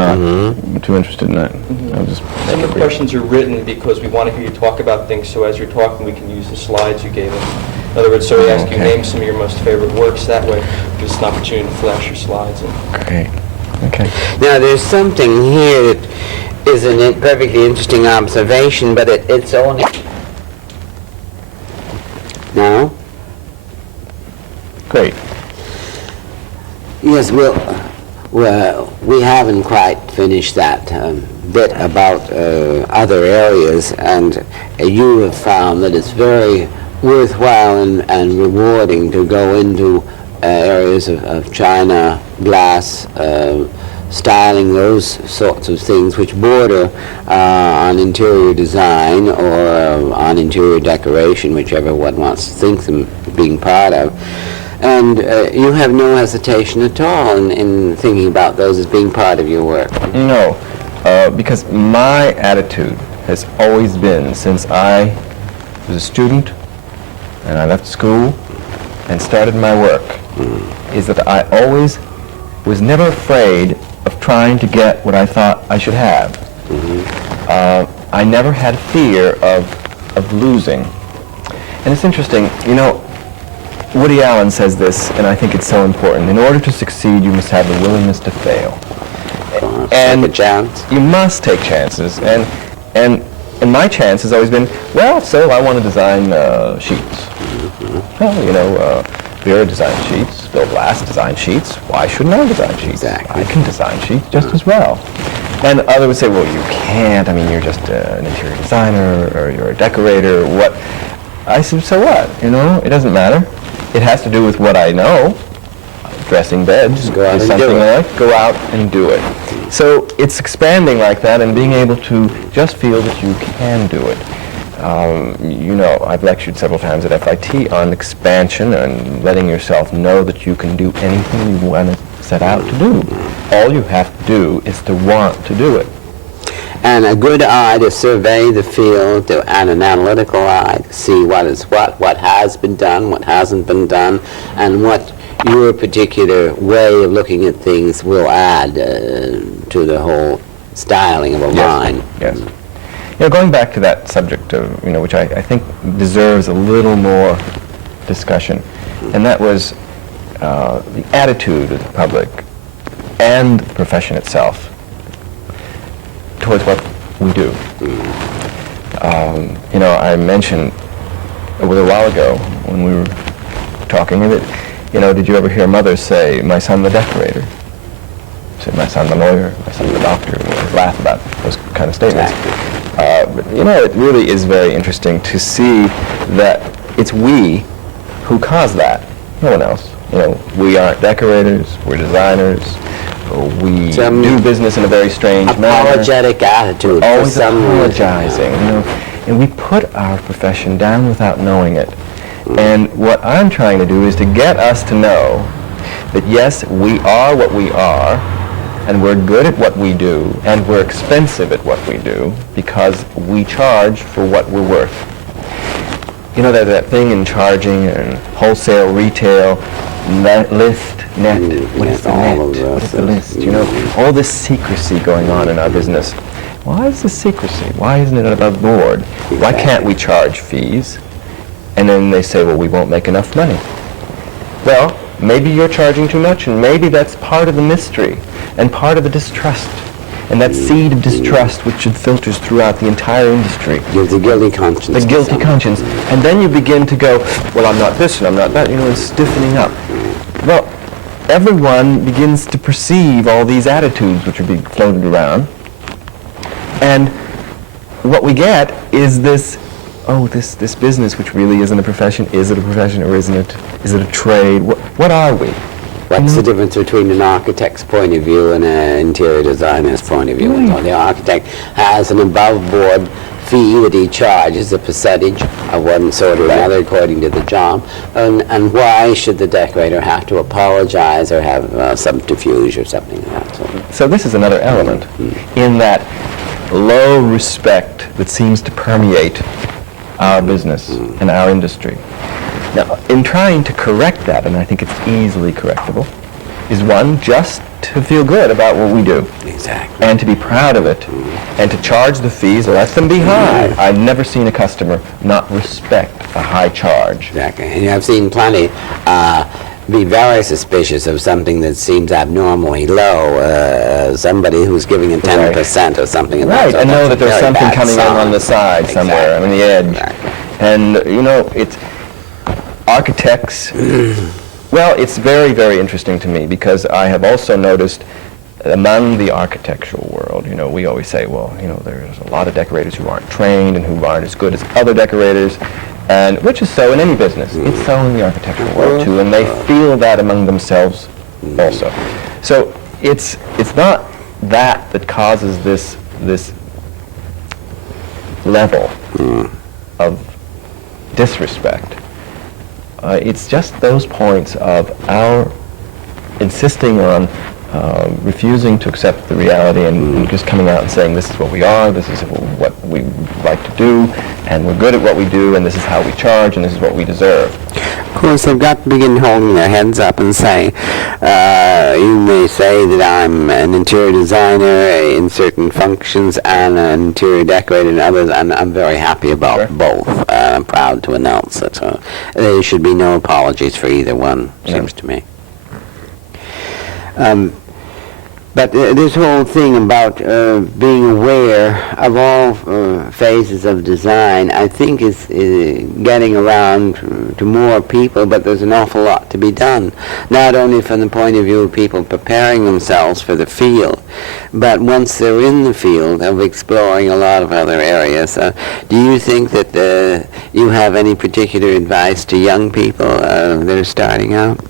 I'm not too interested in that. I'll just Some of the questions are written because we want to hear you talk about things, so as you're talking, we can use the slides you gave us. In other words, so we ask you Okay. name some of your most favorite works. That way, gives us an opportunity to flash your slides. Great. Okay. Now, there's something here that is a perfectly interesting observation, but it's only... No? Great. Yes, well, we haven't quite finished that bit about other areas, and you have found that it's very worthwhile and rewarding to go into areas of china, glass, styling, those sorts of things which border on interior design or on interior decoration, whichever one wants to think them being part of. And you have no hesitation at all in thinking about those as being part of your work. No, because my attitude has always been, since I was a student and I left school and started my work, is that I always was never afraid of trying to get what I thought I should have. I never had fear of losing. And it's interesting, you know, Woody Allen says this, and I think it's so important. In order to succeed, you must have the willingness to fail. And a chance. You must take chances. And my chance has always been, well, so I want to design sheets. Well, you know, Vera designed sheets, Bill Blass designed sheets. Why shouldn't I design sheets? Exactly. I can design sheets just as well. And others would say, well, you can't. I mean, you're just an interior designer, or you're a decorator, or what? I said, so what? You know, it doesn't matter. It has to do with what I know. Dressing beds Go out is and something do it. I like. Go out and do it. So it's expanding like that and being able to just feel that you can do it. You know, I've lectured several times at FIT on expansion and letting yourself know that you can do anything you want to set out to do. All you have to do is to want to do it. And a good eye to survey the field, and an analytical eye to see what has been done, what hasn't been done, and what your particular way of looking at things will add to the whole styling of a line. Yes. You know, going back to that subject of, you know, which I think deserves a little more discussion, and that was the attitude of the public and the profession itself towards what we do. You know, I mentioned a little while ago when we were talking of it, you know, did you ever hear mothers say, my son the decorator? Say, my son the lawyer, my son the doctor? We always laugh about those kind of statements. But, you know, it really is very interesting to see that it's we who cause that, no one else. You know, we aren't decorators, we're designers, we do business in a very strange manner. Apologetic attitude. We're always for some apologizing, you know, and we put our profession down without knowing it. And what I'm trying to do is to get us to know that yes, we are what we are, and we're good at what we do, and we're expensive at what we do because we charge for what we're worth. You know, there's that thing in charging and wholesale, retail, list, net. What is the net? What is the list? You know, all this secrecy going on in our business. Why is this secrecy? Why isn't it above board? Why can't we charge fees? And then they say, well, we won't make enough money. Well, maybe you're charging too much, and maybe that's part of the mystery and part of the distrust. And that seed of distrust which filters throughout the entire industry. The guilty conscience. The guilty conscience. And then you begin to go, well, I'm not this and I'm not that, you know, and stiffening up. Well, everyone begins to perceive all these attitudes which are being floated around. And what we get is this, oh, this business which really isn't a profession. Is it a profession or isn't it? Is it a trade? What are we? What's the difference between an architect's point of view and an interior designer's point of view? So the architect has an above-board fee that he charges, a percentage of one sort or another according to the job. And why should the decorator have to apologize or have subterfuge or something like that? So this is another element in that low respect that seems to permeate our business and our industry. Now, in trying to correct that, and I think it's easily correctable, is one, just to feel good about what we do. Exactly. And to be proud of it, and to charge the fees, let them be high. I've never seen a customer not respect a high charge. Exactly. And I've seen plenty be very suspicious of something that seems abnormally low. Somebody who's giving a 10% or something. And Right, and know that there's very something bad coming in sign. on the side somewhere, on the edge. Exactly. And, it's architects. Well, it's very, very interesting to me because I have also noticed among the architectural world, we always say, well, there's a lot of decorators who aren't trained and who aren't as good as other decorators, and which is so in any business. It's so in the architectural world too, and they feel that among themselves also. So it's not that causes this level of disrespect. It's just those points of our insisting on refusing to accept the reality and just coming out and saying this is what we are, this is what we like to do, and we're good at what we do, and this is how we charge, and this is what we deserve. Of course, they've got to begin holding their heads up and say, you may say that I'm an interior designer in certain functions and an interior decorator in others, and I'm very happy about both. I'm proud to announce that there should be no apologies for either one, seems to me. But this whole thing about being aware of all phases of design, I think is getting around to more people, but there's an awful lot to be done. Not only from the point of view of people preparing themselves for the field, but once they're in the field of exploring a lot of other areas. Do you think that you have any particular advice to young people that are starting out?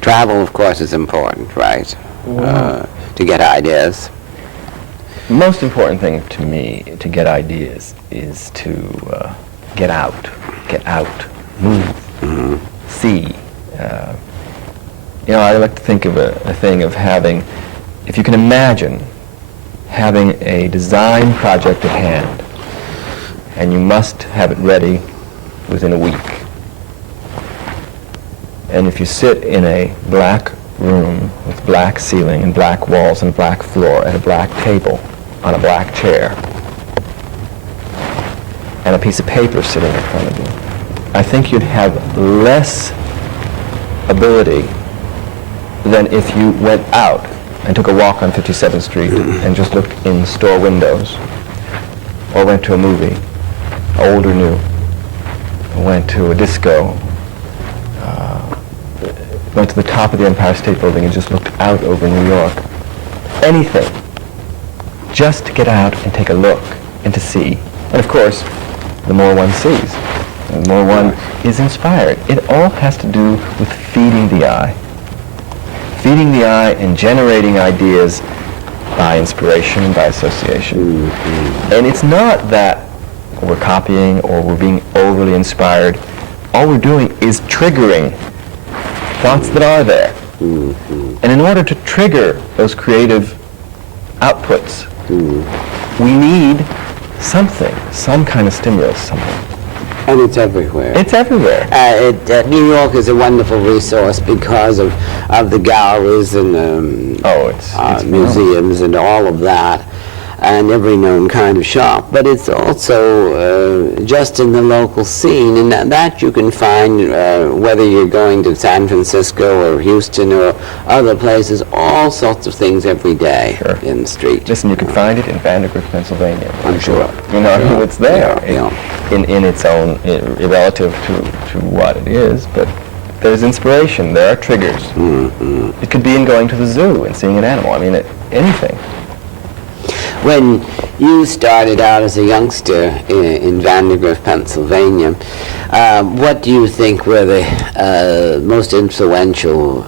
Travel, of course, is important, right? To get ideas. The most important thing to me to get ideas is to get out, move, see. I like to think of a thing of having, if you can imagine having a design project at hand, and you must have it ready within a week. And if you sit in a black room with black ceiling and black walls and black floor at a black table on a black chair and a piece of paper sitting in front of you, I think you'd have less ability than if you went out and took a walk on 57th Street and just looked in store windows, or went to a movie, old or new, or went to a disco, went to the top of the Empire State Building and just looked out over New York. Anything. Just to get out and take a look and to see. And of course, the more one sees, the more one is inspired. It all has to do with feeding the eye. Feeding the eye and generating ideas by inspiration and by association. And it's not that we're copying or we're being overly inspired. All we're doing is triggering thoughts that are there. And in order to trigger those creative outputs, we need something, some kind of stimulus, something. And it's everywhere. It's everywhere. New York is a wonderful resource because of the galleries and it's museums and all of that, and every known kind of shop. But it's also just in the local scene, and that you can find whether you're going to San Francisco or Houston or other places, all sorts of things every day in the street. Listen, you can find it in Vandergrift, Pennsylvania. I'm sure. It's there Yeah. in its own, relative to what it is, but there's inspiration, there are triggers. It could be in going to the zoo and seeing an animal. Anything. When you started out as a youngster in Vandergrift, Pennsylvania, what do you think were the most influential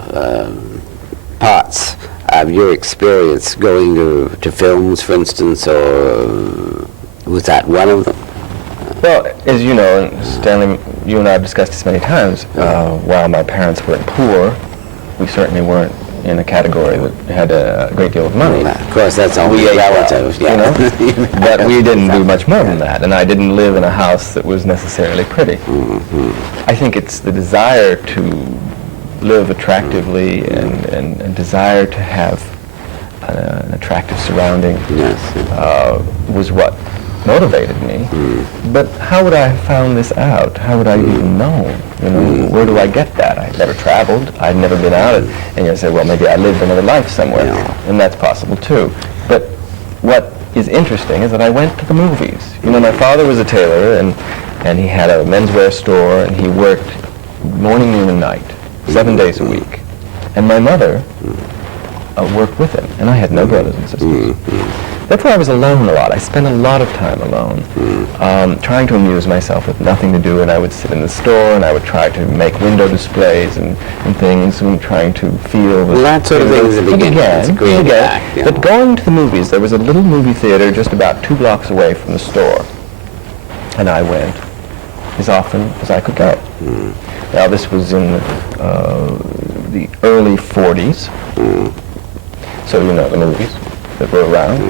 parts of your experience going to films, for instance, or was that one of them? Well, as you know, and Stanley, you and I have discussed this many times, while my parents weren't poor, we certainly weren't in a category that had a great deal of money. Of course, that's only relative. But we didn't do much more than that, and I didn't live in a house that was necessarily pretty. I think it's the desire to live attractively and desire to have an attractive surrounding was what motivated me. But how would I have found this out? How would I even know? You know, where do I get that? I'd never traveled. I'd never been out. And you say, well, maybe I lived another life somewhere. And that's possible too. But what is interesting is that I went to the movies. You know, my father was a tailor, and he had a menswear store, and he worked morning, noon, and night, 7 days a week. And my mother worked with him, and I had no brothers and sisters. Therefore, I was alone a lot. I spent a lot of time alone, trying to amuse myself with nothing to do, and I would sit in the store, and I would try to make window displays and things, and trying to feel... Well, that sort of thing is a beginning. It's a great act, But going to the movies, there was a little movie theater just about 2 blocks away from the store, and I went as often as I could go. Now, this was in the early 40s, so you know the movies that were around,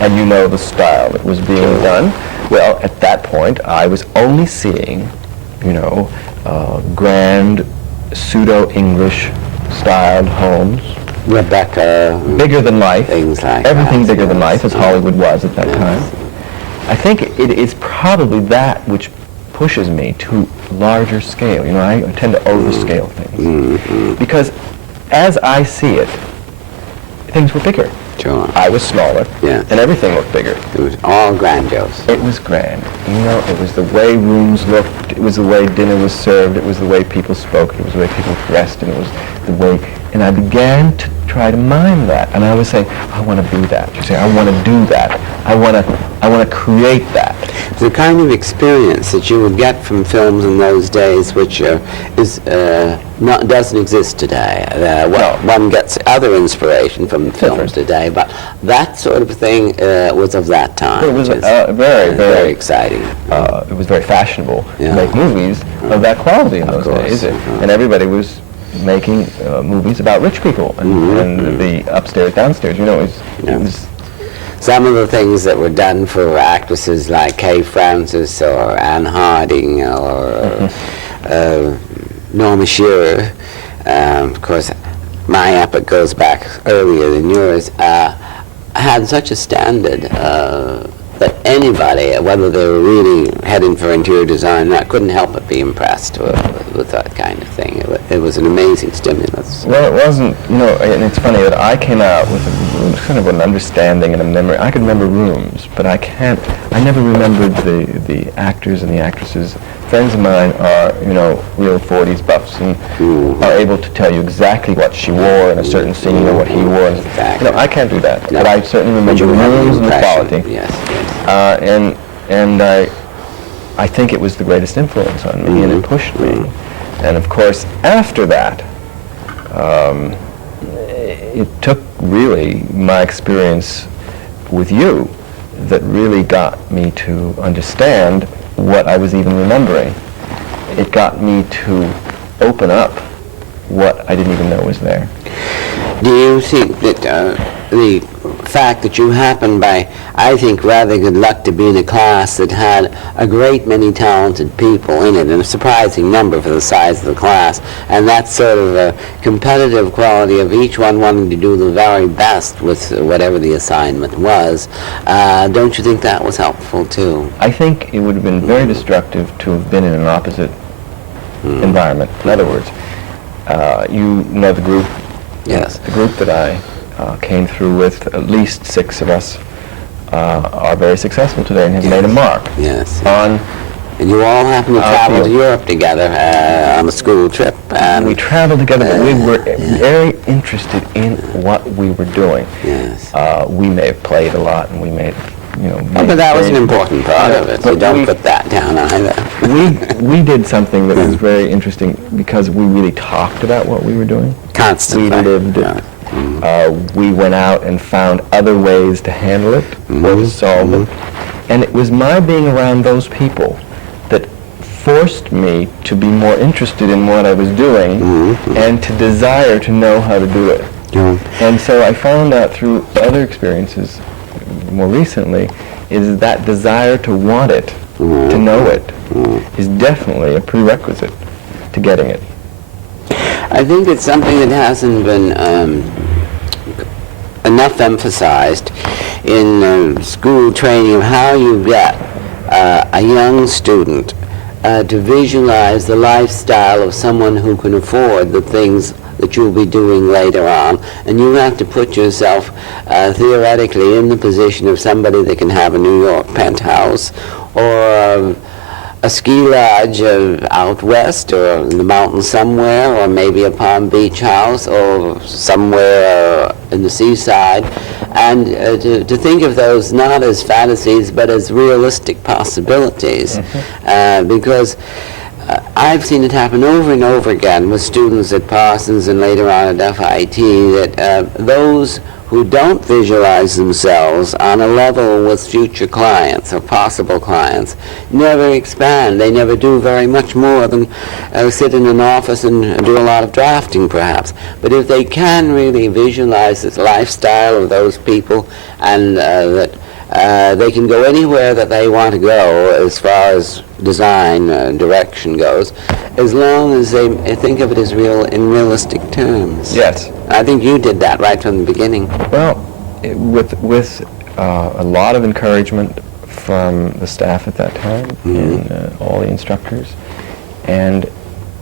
and you know the style that was being done. Well, at that point, I was only seeing, you know, grand pseudo-English styled homes. Rebecca. Bigger than life. Things like everything that, bigger than life, as Hollywood was at that time. I think it is probably that which pushes me to larger scale. You know, I tend to overscale things. Because as I see it, things were bigger. Sure. I was smaller, and everything looked bigger. It was all grandiose. It was grand. You know, it was the way rooms looked, it was the way dinner was served, it was the way people spoke, it was the way people dressed, and it was the way... And I began to try to mime that, and I was saying, I want to be that. You say, I want to do that. I want to create that. The kind of experience that you would get from films in those days, which doesn't exist today. One gets other inspiration from films today, but that sort of thing was of that time. It was very exciting. It was very fashionable to make movies of that quality in those days, and everybody was making movies about rich people and the upstairs, downstairs. You know, it was some of the things that were done for actresses like Kay Francis or Anne Harding or Norma Shearer. Of course, my epic goes back earlier than yours. Had such a standard that anybody, whether they were really heading for interior design, couldn't help but be impressed with that kind of thing. It was an amazing stimulus. Well, it wasn't, you know, and it's funny that I came out with kind of an understanding and a memory. I could remember rooms, but I never remembered the actors and the actresses. Friends of mine are, you know, real 40s buffs and are able to tell you exactly what she wore in a certain scene or what he wore. Exactly. You know, I can't do that, but I certainly remember the rooms and the quality. Yes. And I think it was the greatest influence on me, and it pushed me. And of course, after that, it took really my experience with you that really got me to understand what I was even remembering. It got me to open up what I didn't even know was there. Do you think that the fact that you happened by, I think, rather good luck to be in a class that had a great many talented people in it, and a surprising number for the size of the class, and that sort of competitive quality of each one wanting to do the very best with whatever the assignment was, don't you think that was helpful too? I think it would have been very destructive to have been in an opposite environment. In other words, you know the group. Yes. The group that I came through with, at least 6 of us, are very successful today and have made a mark. Yes. And you all happened to travel to Europe together on a school trip. And we traveled together, but we were very interested in what we were doing. Yes. We may have played a lot, and we may have, you know... but that was an important part of it, so don't put that down either. we did something that was very interesting because we really talked about what we were doing. Constantly. We lived it. We went out and found other ways to handle it or to solve it. And it was my being around those people that forced me to be more interested in what I was doing and to desire to know how to do it. And so I found out through other experiences more recently is that desire to want it, to know it, is definitely a prerequisite to getting it. I think it's something that hasn't been enough emphasized in school training of how you get a young student to visualize the lifestyle of someone who can afford the things that you'll be doing later on. And you have to put yourself theoretically in the position of somebody that can have a New York penthouse or a ski lodge out west or in the mountains somewhere, or maybe a Palm Beach house or somewhere in the seaside, and to think of those not as fantasies but as realistic possibilities. Because I've seen it happen over and over again with students at Parsons and later on at FIT, that those who don't visualize themselves on a level with future clients or possible clients never expand. They never do very much more than sit in an office and do a lot of drafting, perhaps. But if they can really visualize the lifestyle of those people, and that they can go anywhere that they want to go as far as design direction goes, as long as they think of it as in realistic terms. Yes. I think you did that right from the beginning. Well, with a lot of encouragement from the staff at that time and all the instructors, and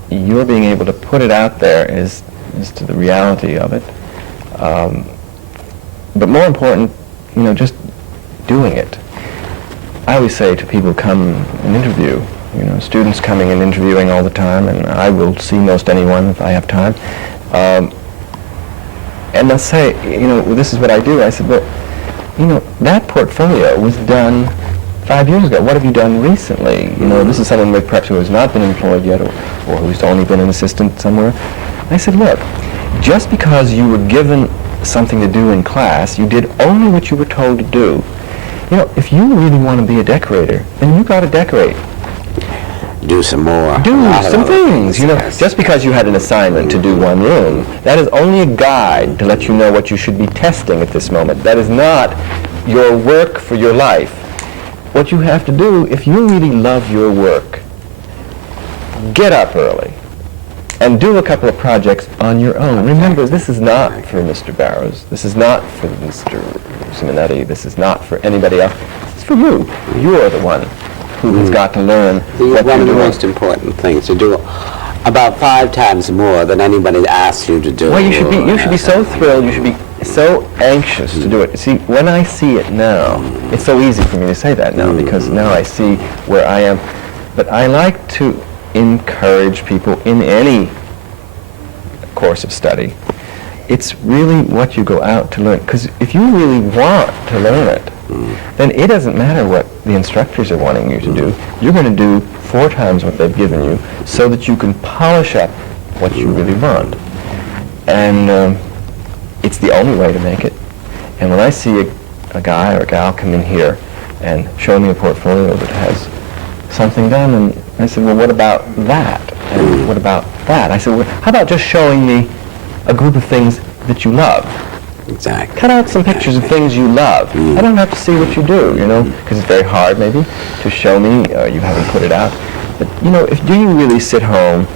you're being able to put it out there as to the reality of it. But more important, just doing it. I always say to people who come and interview, students coming and interviewing all the time, and I will see most anyone if I have time, and they'll say, this is what I do. I said, well, that portfolio was done 5 years ago. What have you done recently? This is someone perhaps who has not been employed yet, or who's only been an assistant somewhere. I said, look, just because you were given something to do in class, you did only what you were told to do. If you really want to be a decorator, then you got to decorate. Do some more. Do some things. Just because you had an assignment to do one room, that is only a guide to let you know what you should be testing at this moment. That is not your work for your life. What you have to do, if you really love your work, get up early and do a couple of projects on your own. Remember, this is not for Mr. Barrows. This is not for Mr. Simonetti. This is not for anybody else. It's for you. You're the one who has got to learn what you're doing. One of the most important things to do about 5 times more than anybody asks you to do. Well, you should be so thrilled. You should be so anxious to do it. See, when I see it now, it's so easy for me to say that now because now I see where I am. But I like to encourage people in any course of study. It's really what you go out to learn. Because if you really want to learn it, then it doesn't matter what the instructors are wanting you to do. You're going to do 4 times what they've given you so that you can polish up what you really want. And it's the only way to make it. And when I see a guy or a gal come in here and show me a portfolio that has something done, and I said, well, what about that? And what about that? I said, well, how about just showing me a group of things that you love? Exactly. Cut out some pictures of things you love. I don't have to see what you do, because it's very hard maybe to show me, you haven't put it out. But, do you really sit home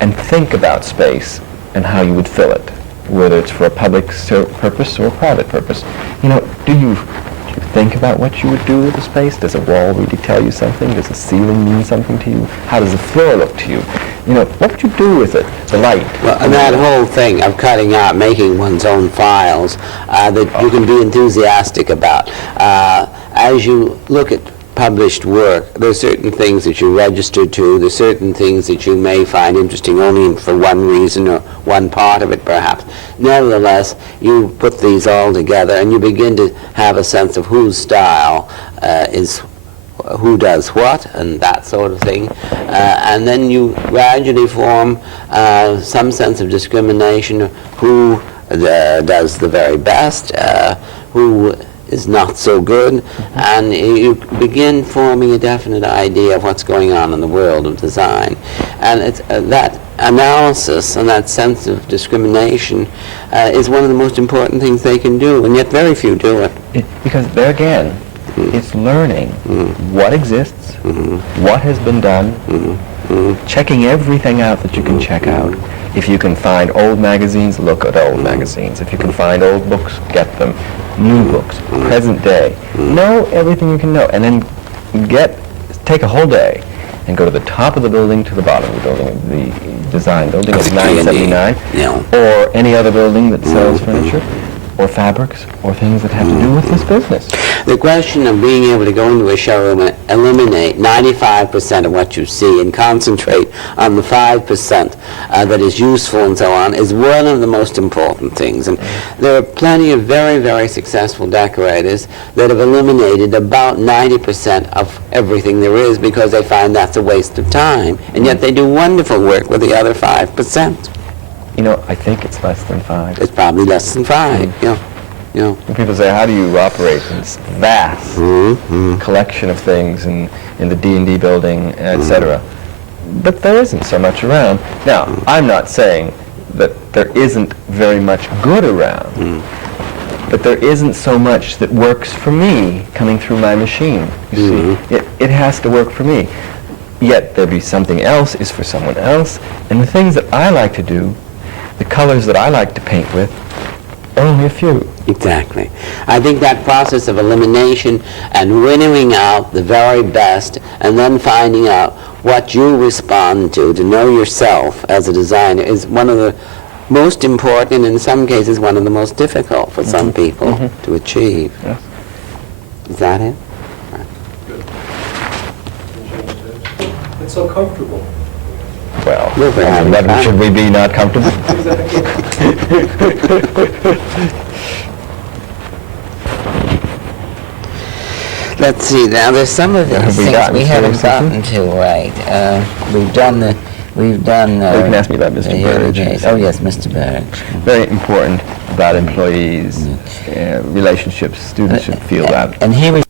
and think about space and how you would fill it, whether it's for a public purpose or a private purpose? Do you think about what you would do with the space? Does a wall really tell you something? Does the ceiling mean something to you? How does the floor look to you? What would you do with it? The light. Well, and that whole thing of cutting out, making one's own files that you can be enthusiastic about. As you look at published work, there are certain things that you register to, there are certain things that you may find interesting only for one reason or one part of it perhaps. Nevertheless, you put these all together and you begin to have a sense of whose style is who does what and that sort of thing. And then you gradually form some sense of discrimination of who does the very best, who is not so good, and you begin forming a definite idea of what's going on in the world of design. And it's, that analysis and that sense of discrimination is one of the most important things they can do, and yet very few do it. Because there again, it's learning what exists, what has been done, checking everything out that you can check out. If you can find old magazines, look at old magazines. If you can find old books, get them. New books, present day. Know everything you can know, and then take a whole day and go to the top of the building to the bottom of the building, the design building at 979, or any other building that sells furniture, or fabrics, or things that have to do with this business. The question of being able to go into a showroom and eliminate 95% of what you see and concentrate on the 5% that is useful and so on is one of the most important things. And there are plenty of very, very successful decorators that have eliminated about 90% of everything there is because they find that's a waste of time. And yet they do wonderful work with the other 5%. You know, I think it's less than 5. It's probably less than 5, When people say, how do you operate this vast collection of things in the D&D building, etc. But there isn't so much around. Now, I'm not saying that there isn't very much good around, but there isn't so much that works for me coming through my machine. You see, it has to work for me. Yet there be something else is for someone else, and the things that I like to do, the colors that I like to paint with, are only a few. Exactly. I think that process of elimination and winnowing out the very best and then finding out what you respond to know yourself as a designer is one of the most important and in some cases one of the most difficult for some people to achieve. Yes. Is that it? It's so comfortable. Well, We're very having fun. should we be not comfortable? Let's see, now there's some of these Have we things gotten we to haven't something? gotten to right. We've done You can ask me about Mr. the Burge. case. Oh yes, Mr. Burge. Very important about employees, relationships. Students should feel that. And he